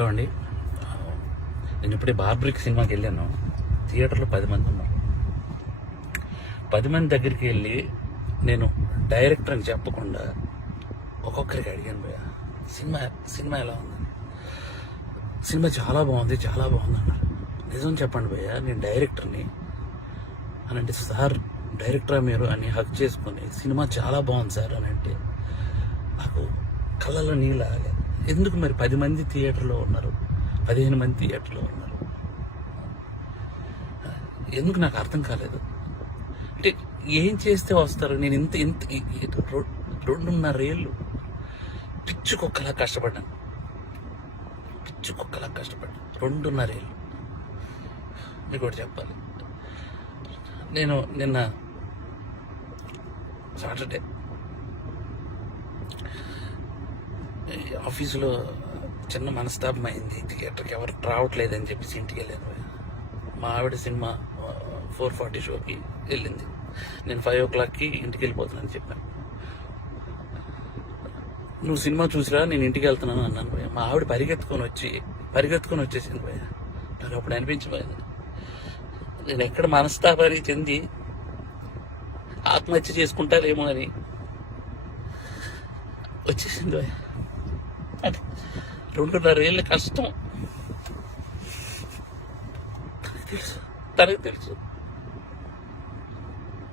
Hello అండి, నేను ఇప్పుడే బార్బరిక్ సినిమాకి వెళ్ళాను. థియేటర్లో 10 మంది ఉన్నారు. 10 మంది దగ్గరికి వెళ్ళి నేను డైరెక్టర్ అని చెప్పకుండా ఒక్కొక్కరికి అడిగాను, భయ్యా సినిమా ఎలా ఉందని. సినిమా చాలా బాగుంది అన్నారు. నిజం చెప్పండి భయ్యా, నేను డైరెక్టర్ని అని అంటే, సార్ డైరెక్టరా మీరు అని హక్ చేసుకుని సినిమా చాలా బాగుంది సార్ అని అంటే నాకు కళ్ళలో నీళ్ళు ఆగాలి. ఎందుకు మరి 10 మంది థియేటర్లో ఉన్నారు, 15 మంది థియేటర్లో ఉన్నారు, ఎందుకు నాకు అర్థం కాలేదు. అంటే ఏం చేస్తే వస్తారు? నేను ఇంత 2.5 ఏళ్ళు పిచ్చుకొక్కలా కష్టపడ్డాను. 2.5 ఏళ్ళు. మీకు ఒకటి చెప్పాలి, నేను నిన్న సాటర్డే ఆఫీసులో చిన్న మనస్తాపం అయింది. థియేటర్కి ఎవరు రావట్లేదని చెప్పేసి ఇంటికి వెళ్ళాను. మా ఆవిడ సినిమా 4:40 షోకి వెళ్ళింది. నేను 5 o'clockకి ఇంటికి వెళ్ళిపోతున్నాను చెప్పాను. నువ్వు సినిమా చూసిరా, నేను ఇంటికి వెళ్తున్నాను అన్నాను భయ్య. మా ఆవిడ పరిగెత్తుకొని వచ్చేసింది భయ్య. నాకు అప్పుడు అనిపించిపోయింది, నేను ఎక్కడ మనస్తాపానికి చెంది ఆత్మహత్య చేసుకుంటారేమో అని వచ్చేసింది భయ్య. అంటే 2.5 ఏళ్ళ కష్టం తనకు తెలుసు.